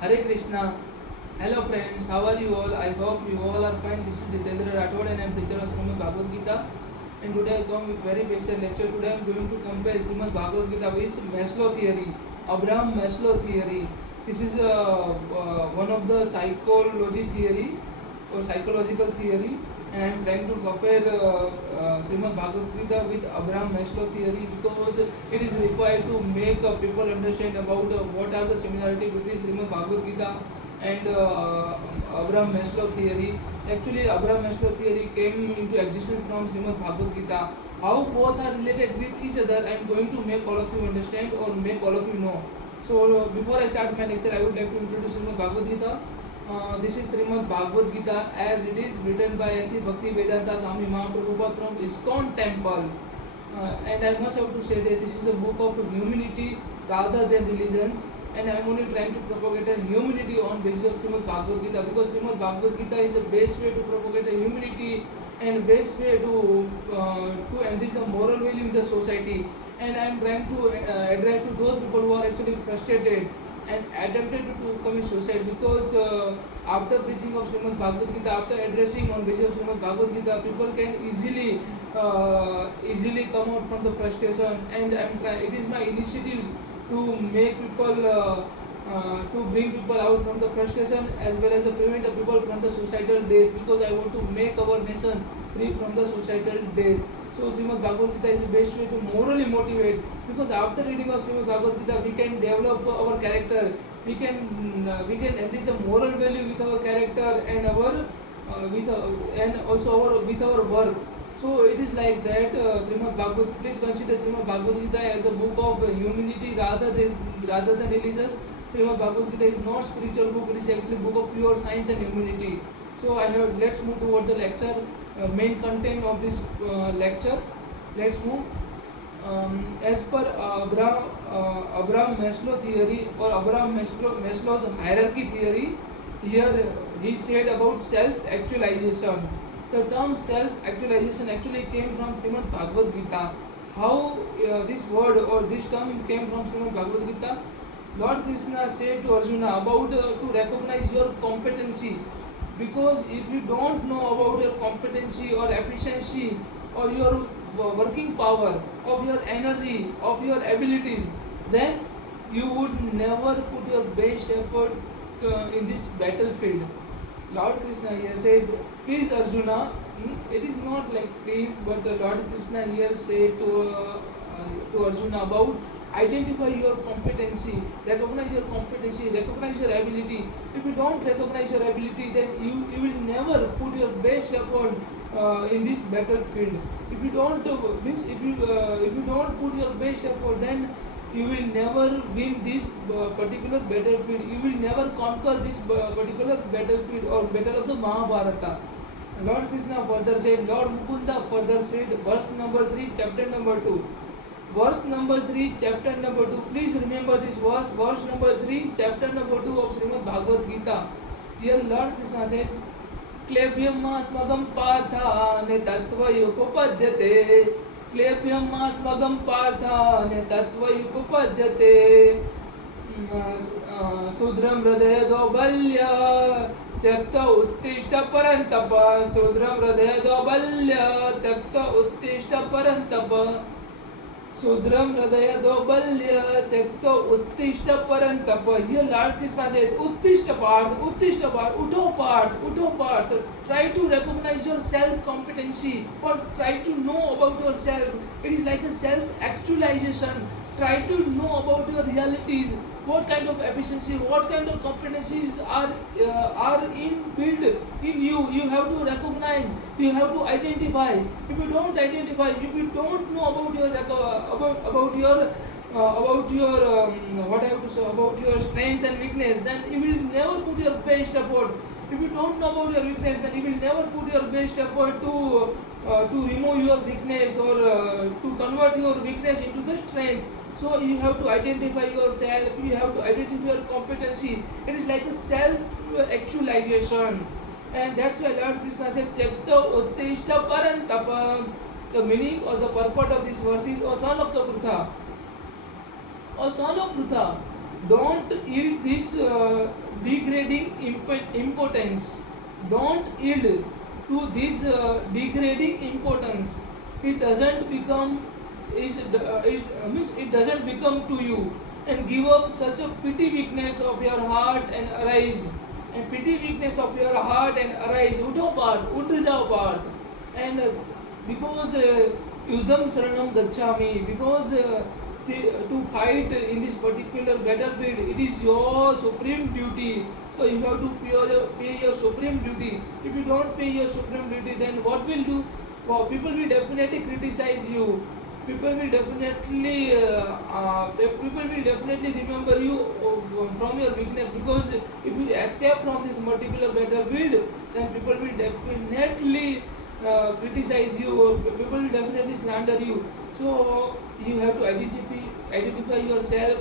Hare Krishna. Hello friends, how are you all? I hope you all are fine. This is Jitendra Rathod and I am preacher of Shrimad Bhagavad Gita. And today I come with very special lecture. Today I am going to compare Shrimad Bhagavad Gita with Maslow theory, Abraham Maslow theory. This is one of the psychology theory or psychological theory, and I am trying to compare Shrimad Bhagavad Gita with Abraham Maslow theory because it is required to make people understand about what are the similarity between Shrimad Bhagavad Gita and Abraham Maslow theory. Actually, Abraham Maslow theory came into existence from Shrimad Bhagavad Gita. How both are related with each other, I am going to make all of you understand or make all of you know. So, before I start my lecture, I would like to introduce Shrimad Bhagavad Gita. This is Shrimad Bhagavad Gita as it is written by A.C. Bhakti Vedanta Swami Mahaprabhupada from ISKCON temple. And I must have to say that this is a book of humanity rather than religions. And I am only trying to propagate a humanity on basis of Shrimad Bhagavad Gita, because Shrimad Bhagavad Gita is the best way to propagate a humanity and best way to enrich the moral value in the society. And I am trying to address to those people who are actually frustrated and attempted to commit suicide, because after preaching of Shrimad Bhagavad Gita, after addressing on basis of Shrimad Bhagavad Gita, people can easily come out from the frustration. And it is my initiative to make people to bring people out from the frustration as well as prevent the people from the suicidal death, because I want to make our nation free from the suicidal death. So Srimad Bhagavad Gita is the best way to morally motivate, because after reading of Srimad Bhagavad Gita we can develop our character, we can enrich the moral value with our character and our with our work. So it is like that. Srimad Bhagavad, please consider Srimad Bhagavad Gita as a book of humanity rather than religious. Srimad Bhagavad Gita is not spiritual book; it is actually a book of pure science and humanity. So let's move toward the lecture. Main content of this lecture. Let's move. As per Abraham Maslow theory or Abraham Maslow's hierarchy theory, here he said about self-actualization. The term self-actualization actually came from Shrimad Bhagavad Gita. How this word or this term came from Shrimad Bhagavad Gita? Lord Krishna said to Arjuna about to recognize your competency, because if you don't know about your competency or efficiency or your working power, of your energy, of your abilities, then you would never put your best effort in this battlefield. Lord Krishna here said, please Arjuna, it is not like please, but Lord Krishna here said to Arjuna about identify your competency, recognize your competency, recognize your ability. If you don't recognize your ability, then you will never put your best effort in this battlefield. If you don't if you don't put your best effort, then you will never win this particular battlefield. You will never conquer this particular battlefield or battle of the Mahabharata. Lord Krishna further said, Lord Mukunda further said, verse number 3, chapter number 2. Verse number 3, chapter number 2. Please remember this verse. Verse number 3, chapter number 2 of Shrimad Bhagavad Gita. Here Lord Krishna said, क्लेभ्यमास्मगं पार्थाने तत्त्वयुपपद्यते क्लेभ्यमास्मगं पार्थाने तत्त्वयुपपद्यते शूद्रं हृदय दौर्बल्य त्यक्त उत्तिष्ठ परन्तप शूद्रं हृदय दौर्बल्य त्यक्त उत्तिष्ठ परन्तप Sudram Hridaya Dobalya Tekto Uttishta Parantapa. Here Lord Krishna says, Uttishta Parth, Uttho Parth. Try to recognize your self-competency or try to know about yourself. It is like a self-actualization. Try to know about your realities. What kind of efficiency, what kind of competencies are inbuilt in you. You have to recognize, you have to identify. If you don't identify, if you don't know about your strength and weakness, then you will never put your best effort. If you don't know about your weakness, then you will never put your best effort to remove your weakness or to convert your weakness into the strength. So you have to identify yourself, you have to identify your competency. It is like a self-actualization. And that's why Lord Krishna said, Tyakta Uttishta Parantapa. The meaning or the purport of this verse is, O son of the Prutha, O son of Prutha, don't yield this degrading importance. Don't yield to this degrading importance. It doesn't become means it doesn't become to you, and give up such a petty weakness of your heart and arise. And petty weakness of your heart and arise. Uddha Parth, Uddha Jao Parth. And because Yudham Saranam Gacchami, because to fight in this particular battlefield, it is your supreme duty. So you have to pay your supreme duty. If you don't pay your supreme duty, then what will do? Well, people will definitely criticize you. People will definitely remember you from your weakness, because if you escape from this particular battlefield, then people will definitely criticize you, or people will definitely slander you. So you have to identify yourself.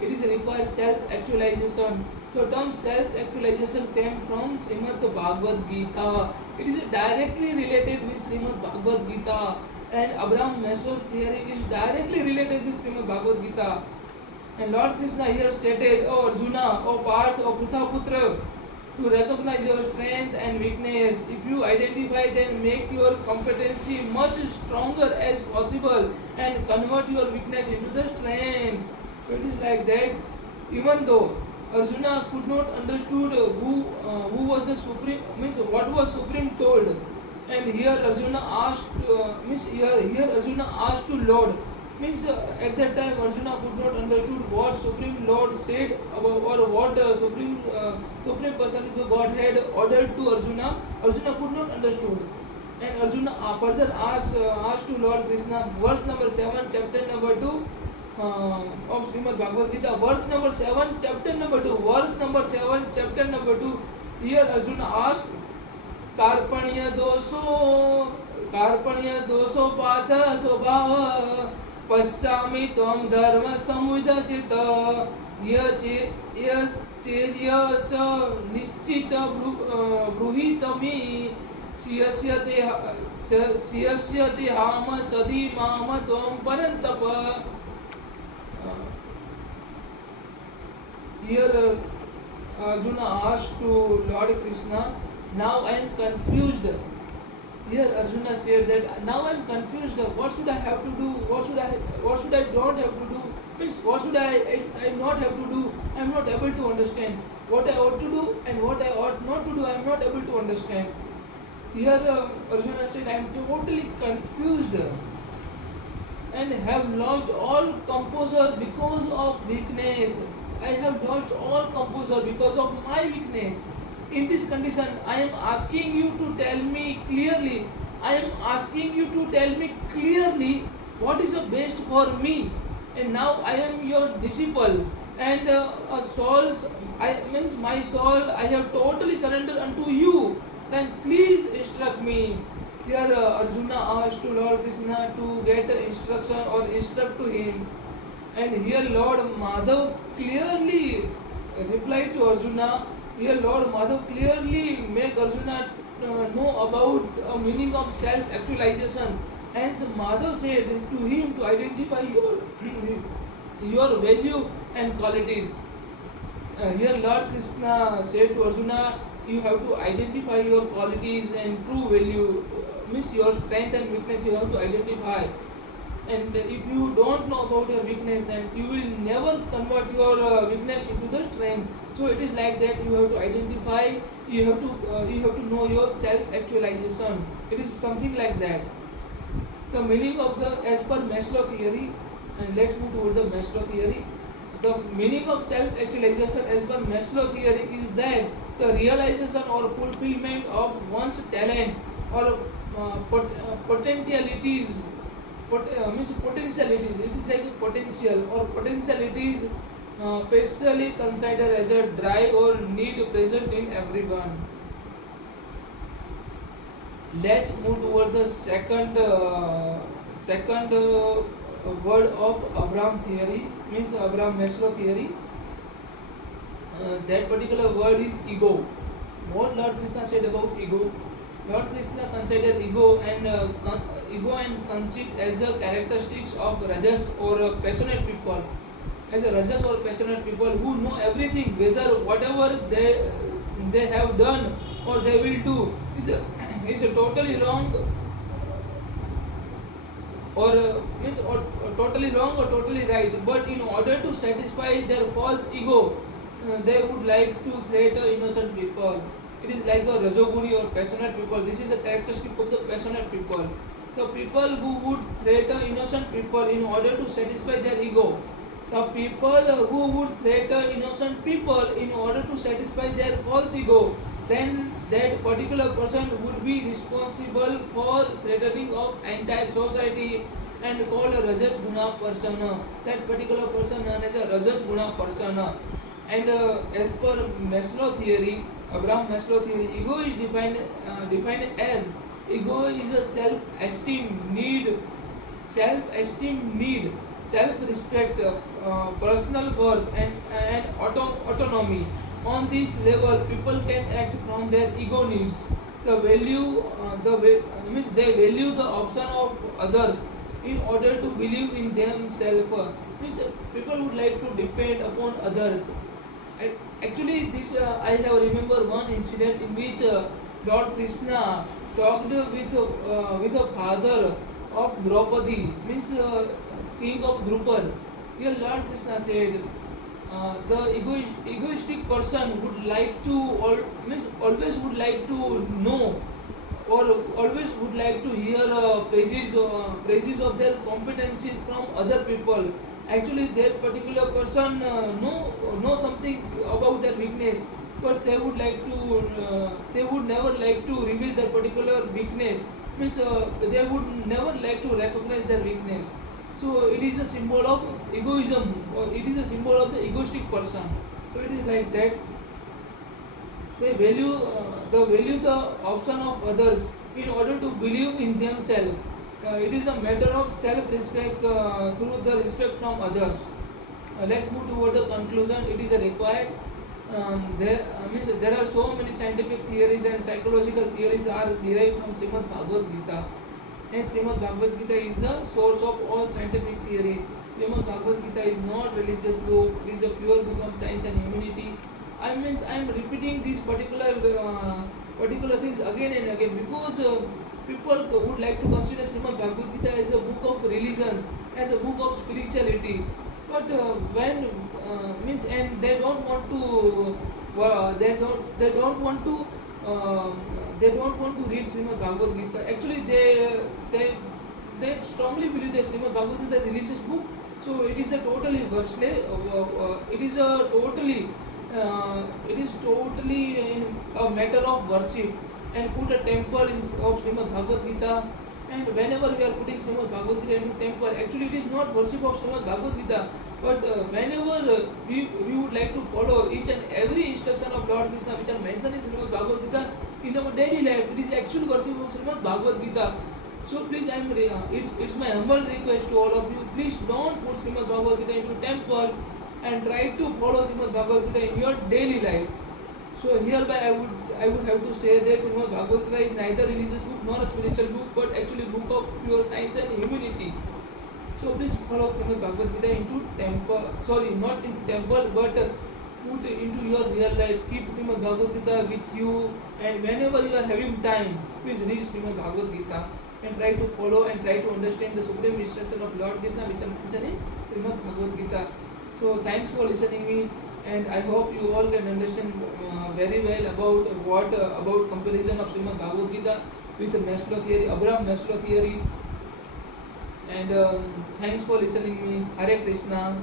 It is required self-actualization. The term self-actualization came from Shrimad Bhagavad Gita. It is directly related with Shrimad Bhagavad Gita, and Abraham Maslow's theory is directly related with Shrimad Bhagavad Gita. And Lord Krishna here stated, "O Arjuna, O Parth, O Pruthaputra, to recognize your strength and weakness. If you identify, then make your competency much stronger as possible, and convert your weakness into the strength." So it is like that. Even though Arjuna could not understood who was the supreme, means what was supreme told, and here Arjuna asked here Arjuna asked to Lord, means at that time Arjuna could not understood what Supreme Lord said about, or what Supreme Personality of Godhead ordered to Arjuna. Arjuna could not understood, and Arjuna further asked to Lord Krishna, verse number 7, chapter number 2 of Shrimad Bhagavad Gita, verse number 7, chapter number 2, verse number 7, chapter number 2. Here Arjuna asked, कार्पण्य दोषो path स्वभाव पश्यामि त्वं धर्म समुदचित यचेर्यस निश्चित ब्रूहितमि सियस्यते हाम सदी माम त्वं परन्तप. Here Arjuna asked to Lord Krishna, "Now I am confused." Here Arjuna said that, "Now I am confused. What should I have to do? What should I don't have to do? Means what should I not have to do? I am not able to understand what I ought to do and what I ought not to do. I am not able to understand." Here Arjuna said, "I am totally confused and have lost all composure because of weakness. I have lost all composure because of my weakness. In this condition, I am asking you to tell me clearly. I am asking you to tell me clearly what is the best for me. And now I am your disciple, and my soul, I have totally surrendered unto you. Then please instruct me." Here Arjuna asked to Lord Krishna to get instruction or instruct to him. And here Lord Madhav clearly replied to Arjuna. Here Lord Madhav clearly make Arjuna know about the meaning of self-actualization. Hence Madhav said to him to identify your value and qualities. Here Lord Krishna said to Arjuna, you have to identify your qualities and true value. Means your strength and weakness you have to identify. And if you don't know about your weakness, then you will never convert your weakness into the strength. So it is like that. You have to identify. You have to know your self-actualization. It is something like that. The meaning of as per Maslow theory, and let's move toward the Maslow theory. The meaning of self-actualization as per Maslow theory is that the realization or fulfillment of one's talent or potentialities. Means potentialities. It is like potential or potentialities, specially considered as a drive or need present in everyone. Let's move toward the second word of Abraham theory, means Abraham Maslow theory. That particular word is ego. What Lord Krishna said about ego? Lord Krishna considered ego and conceit as the characteristics of rajas or passionate people. as a rajas or passionate people who know everything, whether whatever they have done or they will do is a totally wrong, or totally wrong or totally right. But in order to satisfy their false ego, they would like to create innocent people. It is like a rajoguni or passionate people. This is a characteristic of the passionate people. The people who would create innocent people in order to satisfy their ego. The people who would create innocent people in order to satisfy their false ego, then that particular person would be responsible for threatening of entire society and called a rajas guna person. That particular person known as a rajas guna person. And as per Maslow theory, Abraham Maslow theory, ego is defined as ego is a self-esteem need, self-respect, personal worth, and autonomy. On this level, people can act from their ego needs. Means they value the option of others in order to believe in themselves. Means people would like to depend upon others. Actually, this I have remember one incident in which Lord Krishna talked with a father of Draupadi, means king of Drupad. Here Lord Krishna said, the egoistic person would like to always would like to know, or always would like to hear praises of their competency from other people. Actually, that particular person know something about their weakness, but they would never like to reveal their particular weakness. Means they would never like to recognize their weakness. So it is a symbol of egoism, or it is a symbol of the egoistic person. So it is like that. They value the option of others in order to believe in themselves. It is a matter of self-respect through the respect from others. Let's move toward the conclusion. It is a required. There are so many scientific theories and psychological theories are derived from Shrimad Bhagavad Gita. And Shrimad Bhagavad Gita is the source of all scientific theory. Shrimad Bhagavad Gita is not religious book. It is a pure book of science and humanity. I am repeating these particular things again and again because people would like to consider Shrimad Bhagavad Gita as a book of religions, as a book of spirituality. But when and they don't want to read Shrimad Bhagavad Gita. Actually, they strongly believe that Shrimad Bhagavad Gita is a religious book. So it is a totally worthless. It is totally a matter of worship, and put a temple of Shrimad Bhagavad Gita. And whenever we are putting Shrimad Bhagavad Gita into temple, actually it is not worship of Shrimad Bhagavad Gita. But whenever we would like to follow each and every instruction of Lord Krishna which are mentioned in Shrimad Bhagavad Gita in our daily life, it is actual worship of Shrimad Bhagavad Gita. So please, it's my humble request to all of you, please don't put Shrimad Bhagavad Gita into temple and try to follow Shrimad Bhagavad Gita in your daily life. So hereby I would have to say that Shrimad Bhagavad Gita is neither religious book nor a spiritual book, but actually book of pure science and humanity. So please follow Shrimad Bhagavad Gita into temple, not into temple, but put into your real life. Keep Shrimad Bhagavad Gita with you, and whenever you are having time, please read Shrimad Bhagavad Gita and try to follow and try to understand the supreme instruction of Lord Krishna which are mentioned in Shrimad Bhagavad Gita. So thanks for listening me, and I hope you all can understand very well about comparison of Shrimad Bhagavad Gita with Maslow theory, Abraham Maslow theory. And thanks for listening me. Hare Krishna.